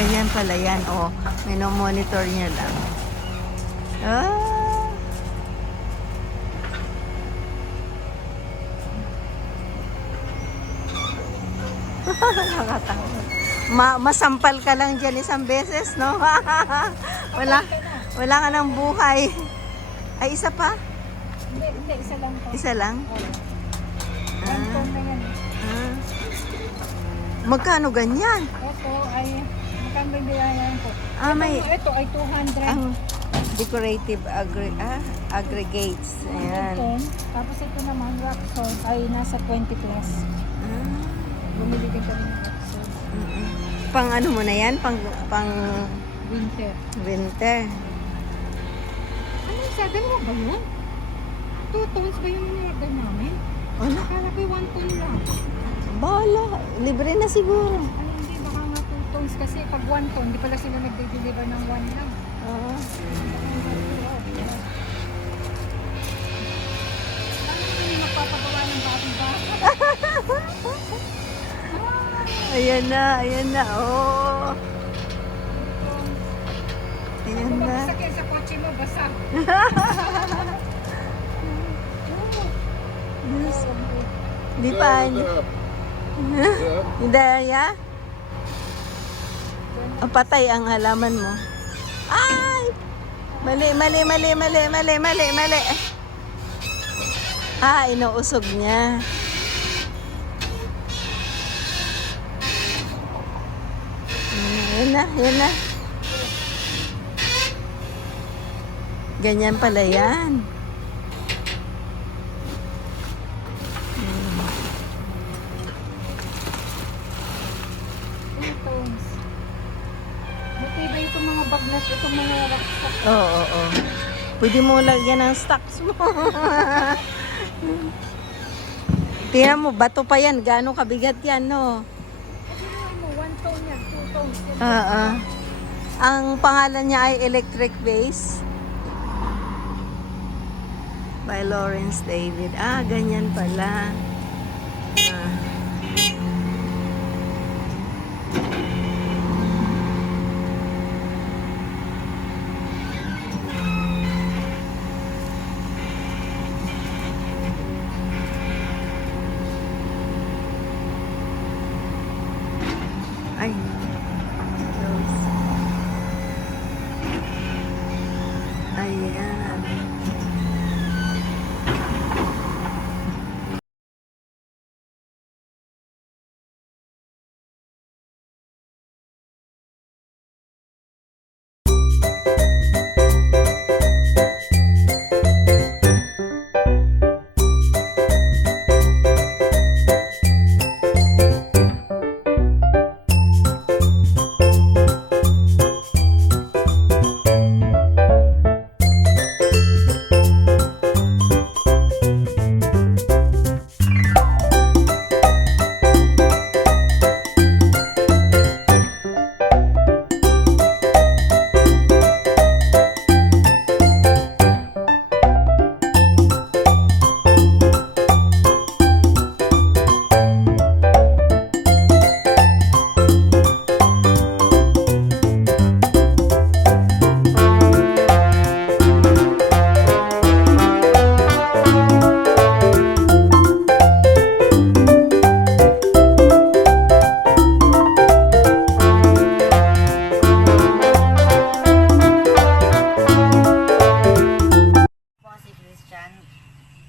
ganyan pala yan. O, monitor niya lang. Ah! Nakatawa. Masampal ka lang dyan isang beses, no? Wala ka ng buhay. Ay, isa pa? Hindi, isa lang po. Isa lang? One tone na yan. Ah. Magkano ganyan? Ito ay, magkano ba yung bilayan ko? Ito ay 200. Ang decorative aggregates. Ayan. Ito, tapos ito naman, rock salt ay nasa 20 plus. Bumili din kami ng rock salt. Pang ano mo na yan? Pang Winter. winter. Ano, sabi mo ba yun? 2 tones ba yung order namin? Ano? Akala ko 1 tone lang. Bala. Libre na siguro. Ay, hindi, baka nga 2 tones kasi pag 1 tone, di pala sila nagde-deliver ng 1 lang. Oo. Magpapagawa ng bagong-bago. Ayan na. Oh. Ayan na. Sakyan sa kotse mo, basa. Di pa. Hidaya? Ang patay ang halaman mo. Ay! Mali. Ah, inuusog niya. Yan na. Ganyan pala yan. Tones. Matibay itong mga bag na itong mga rockstock. Oo. Pwede mo lagyan ng stocks mo. Tingnan mo, bato pa yan. Gaano kabigat yan, no? Ano, 1 tone yan, 2 tones. Ang pangalan niya ay Electric Base. By Lawrence David. Ah, ganyan pala. Ay. Close. Ayan.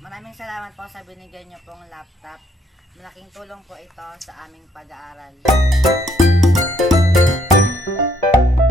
Maraming salamat po sa binigay niyo pong laptop. Malaking tulong po ito sa aming pag-aaral.